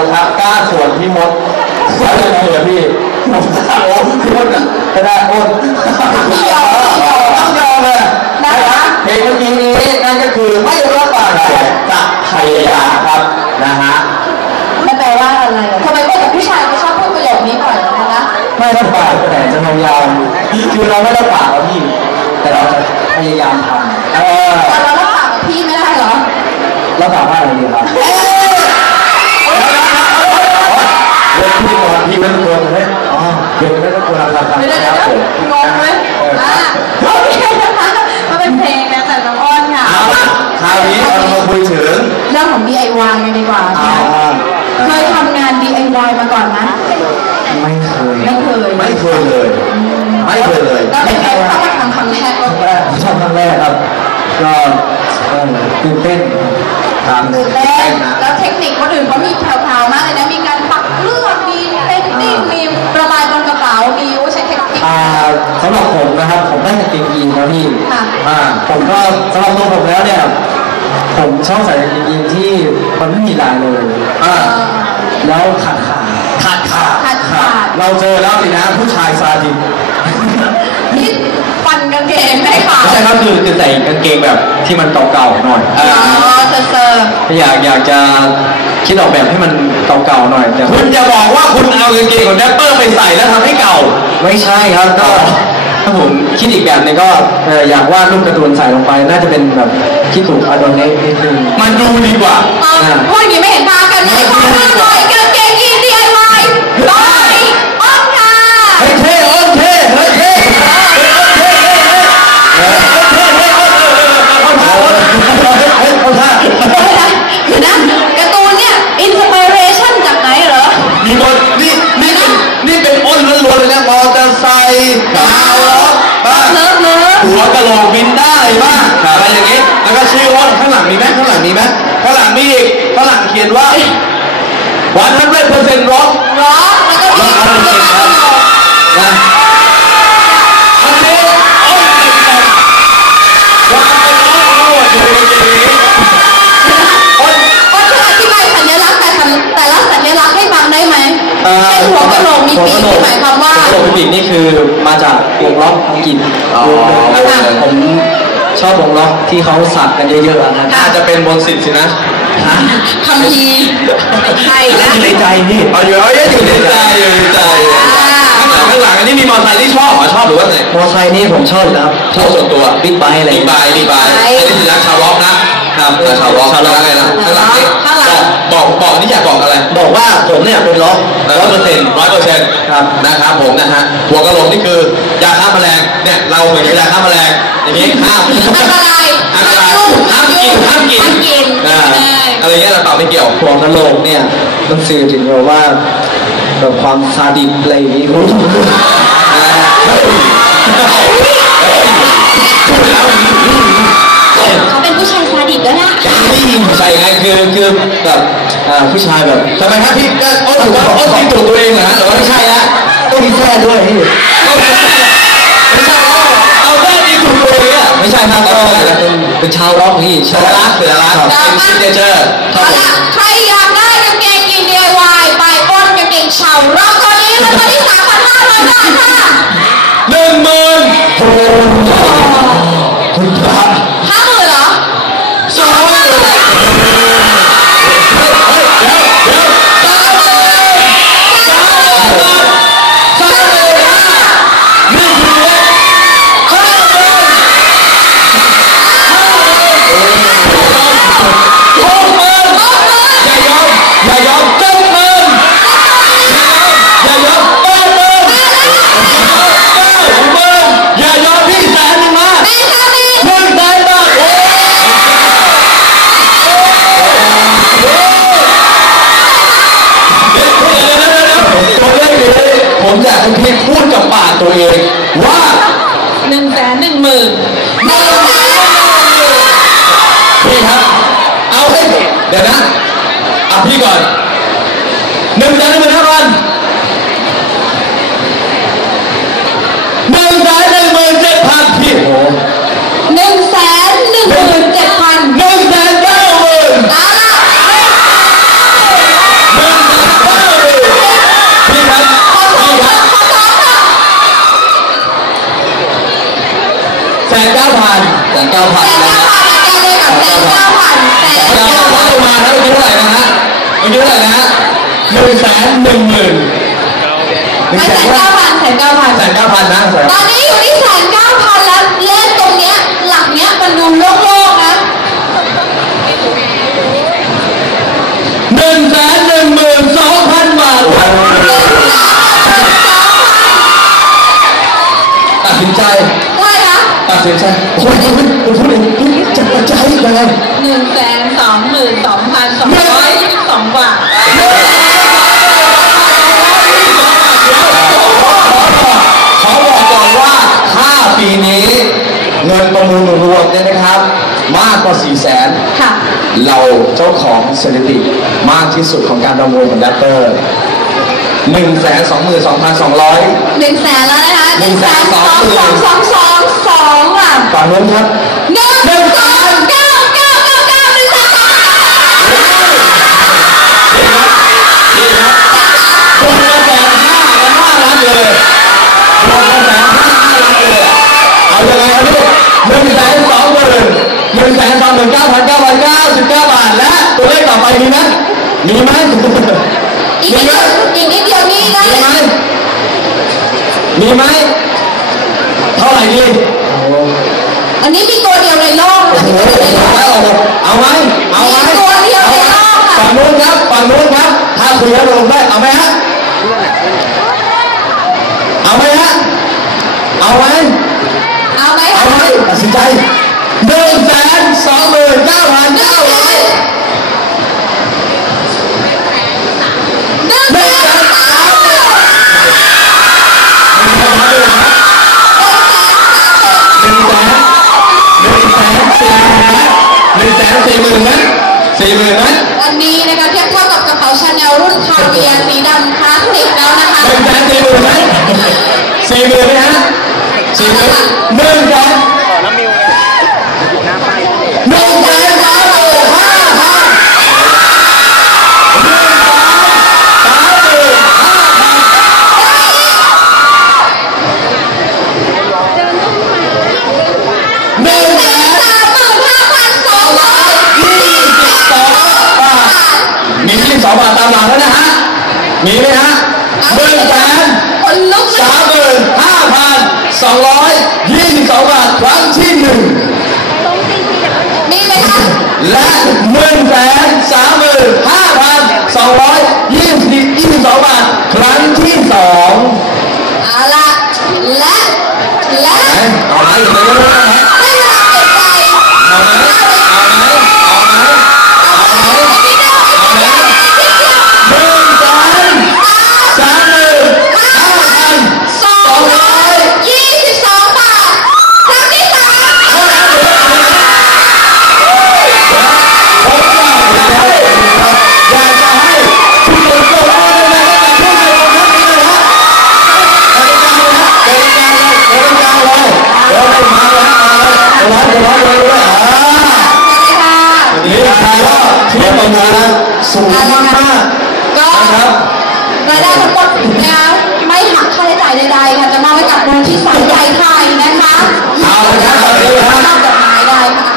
ยวครับกล้าส่วนพี่มดว่ายังไงเหรอพี่ผมกล้าโอ้พี่มดอะก็ได้โอ้ต้องยอมต้องยอมเลยนะคะเพลงเมื่อกี้นี้นั่นก็คือไม่รับบาดเจ็บจะพยายามครับนะฮะมันแปลว่าอะไรทำไมพวกกับผู้ชายเขาชอบพูดประโยคนี้บ่อยนะคะไม่รับบาดแต่จะพยายามคือเราไม่รับบาดแล้วพี่ แต่เราจะพยายามทำเออแต่เรารับปากกับพี่ไม่ได้เหรอรับบาดว่าอะไรดีครับ เรื่องพี่ก่อนพี่ไม่ต้องกลัวเลยอ๋อเดี๋ยวไม่ต้องกลัวครับครับเดี๋ยวเดี๋ยวครับเดี๋ยวผมงงไหมอ่าโอเคนะคะมาเป็นเพลงนะแต่น้องอ้อนค่ะเอาคราวนี้เรามาคุยถึงเรื่องของ DIY กันดีกว่าอ่าเคยทำงาน DIY มาก่อนไหมไม่เคยไม่เคยไม่เคยเลยไม่เคยเลยแล้วเป็นไงเข้ามาทำครั้งแรกก็ครั้งแรกชอบครั้งแรกครับก็เออตื่นเต้นครับตื่นเต้นนะแล้วเทคนิคคนอื่นเขามีแผ่วๆมากเลยนะมีำหรับผมนะครับ ผมได้กางเกงยีนครับพี่ค่ะอ่าผมก็สำหรับตัวผมแล้วเนี่ย ผมชอบใส่กางเกงยีนที่มันไม่มีลายเลยอ่าเอ่อแล้วขาดขาดขาดขาดขาดขาดเราเจอแล้วสินะผู้ชายซาดิสที่ฟันกางเกงได้ค่ะไม่ใช่ครับคือคือใส่กางเกงแบบที่มันเก่าๆหน่อยอ๋อเซอร์เซอร์อยากอยากจะคิดออกแบบให้มันเก่าๆหน่อยแต่คุณจะบอกว่าคุณเอากางเกงของแรปเปอร์ไปใส่แล้วทำให้เก่า ไม่ใช่ครับก็ ถ้าผมคิดอีกแบบหนึงก็เอ่ออยากวาดรูปการ์ตูนใส่ลงไป น่าจะเป็นแบบที่ถูกอดอนเนสนิดนึงมันดูดีกว่าเอาพูดอย่างนี้ไม่เห็นตากันเลยขอห้าหน่อยกางเกงยีน วกะโหลกมีปีกที่หมายความว่าหัวกะโหลกมีปีกนี่คือมาจากวงล็อกอังกฤษอ๋อวงหนึ่งผมชอบวงล็อกที่เขาสักกันเยอะๆอะนะน่าจะเป็นบนสิทธิ์สินะฮะคำพีร์ไม่ใช่นะในใจพี่เอาอยู่เอาอยู่ในใจอยู่ในใจข้างหลังข้างหลังอันนี้มีมอเตอร์ไซค์ที่ชอบเหรอชอบหรือว่าไงมอไซค์นี่ผมชอบอยู่แล้วครับชอบส่วนตัวบิ๊กไบค์อะไรบิ๊กไบค์บิ๊กไบค์อันนี้คือรักชาวร็อกนะครับเออชาวร็อกชาวร็อกอะไรนะ บอกอะไรบอกว่าผมเนี่ยเป็นล็อกร้อยเปอร์เซ็นต์ร้อยเปอร์เซ็นต์ครับนะครับผมนะฮะหัวกะโหลกนี่คือยาฆ่าแมลงเนี่ยเราเหมือนกับยาฆ่าแมลงอย่างนี้ห้ามอันตรายอันตรายยุ่งห้ามกินห้ามกินห้ามกินอ่าใช่อะไรเงี้ยเราตอบไม่เกี่ยวหัวกะโหลกเนี่ยมันสื่อถึงแบบว่าแบบความซาดิสอะไรอย่างนี้ผมนะฮะเขาเป็น ผู้ชายซาดิสแล้วนะใช่ไงคือคือแบบอ่าผู้ชายแบบทำไมครับพี่ก็โอ้ถือว่าอ้ตีตูดตัวเองเหรอฮะหรือว่าไม่ใช่ฮะต้องมีแท้ด้วยพี่ไม่ใช่แล้วเอาได้ตีตูดตัวเองอะไม่ใช่ครับเป็นเป็นชาวร็อกนี่สัญลักษณ์สัญลักเป็นซิกเนเจอร์ครับผมใครอยากได้กางเกงยีน DIY ไปปล้นกางเกงชาวร็อกตอนนี้ราคาที่3,500บาทค่ะหนึ่งหมื่น นึ่งแสนหนึ่งกันหนึ่งแสนหนึ่งหมื่นเจ็ดพันพี่โหหนึ่งแสนหนึ่งหมื่นเจ็ดพันหนึ่งแสนเก้าหมื่นหนึ่งแสนเก้าหมื่นพี่ครับพี่ครับแสนเก้าพันแสนเก้าพันนะแสนเก้าพันแสนเก้าพันแสนเก้าพันมาแล้วเมื่อกี้เท่าไหร่นะฮะเมื่อกี้เท่าไหร่นะฮะ หนึ่งแสนหนึ่งหมื่นหนึ่งไม่แสแสนนเก้าพันแสนเก้าพัน แสนเก้าพันนะแสนตอนนี้อยู่ที่แสนเก้าพันแล้วเลขตรงเนี้ยหลักเนี้ยมันดูโล่งๆนะหนึ่งแสนหนึ่งหมื่นสองพันบาทตัดสินใจได้นะตัดสินใจโอ้ยคุณพูดเองจะตัดใจยังไงหนึ่งแสนสองหมื่นสองพันสองร้อยยี่สิบสองบาท เงินประมูลรวมเนี่ยนะครับ มากกว่า 4 0 0แสนค่ะ เราเจ้าของสถิติมากที่สุดของการประมูลของแรปเปอร์หนึ่งแสนสองหมื่นสองพันสองร้อยหนึ่งแสนแล้วนะคะหนึ่งแสนสองหมื่นสองสองสองสองอะฝั่งนู้นครับหนึ่ง สองเก้าเก้าเก้าเก้าหนึ่งแสนสองคนละแสนห้าและห้าล้านเลย ตัวเลขต่อไปมีไหมมีไหมอีกนิดเดียวอีกนิดเดียวนี่ได้มีเลยไหมมีไหมเท่าไหร่ดีอันนี้มีตัวเดียวในโลกโอ้นะโหมีตัวเดียวในโลกเอาไหมเอาไหมมีตัวเดียวในโลกค่ะฝั่งนู้นครับฝั่งนู้นครับ ถ้าคุยแล้วลงได้เอาไหมฮะเอาไหมฮะเอาไหมเอาไหมเอาคะไหมตัดสินใจหนึ่งแสนสองหมื่นเก้าพันเก้าร้อย สี่หนหนึ่งแสนหนึ่งแสนสามหมื่นห้าพันหนึ่งแสนสามหมื่นห้าพันสองร้อยยี่สิบสองบาทมียี่สิบสองบาทตามหลังแล้วนะฮะมีไหมฮะหนึ่งแสนคนลุกสามหมื่นห้าพัน สองร้อยยี่สิบสองบาทครั้งที่หนึ่งมีไหมคะและหนึ่งแสนสามหมื่นห้าพันสองร้อยยี่สิบยี่สิบสองบาทครั้งที่สอง ที่ประมาสูงมากมากก็นะครับรายได้ทั้งหมดนะไม่หักค่าใช้จ่ายใดๆค่ะจะมอบให้กับมูลที่สายใจไทยนะคะเอาละครับตอนนี้นะมอบดอกไม้ได้ค่ะ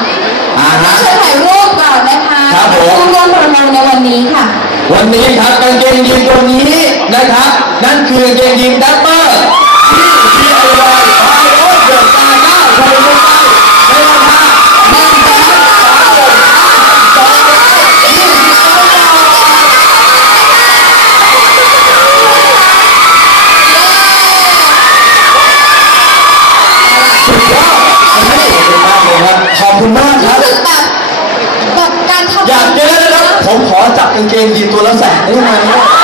อ่าฮะช่วยถ่ายรูปก่อนนะคะครับผมร่วมประมูลในวันนี้ค่ะ วันนี้ครับกางเกงยีนตัวนี้นะครับ นั่นคือกางเกงยีนดับเบิ กางเกงยีนตัวละแสนได้ไหมข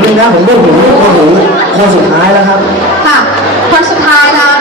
เลยนะผมเลือกหูคนหูคนสุดท้ายแล้วครับ ค่ะคนสุดท้ายแล้ว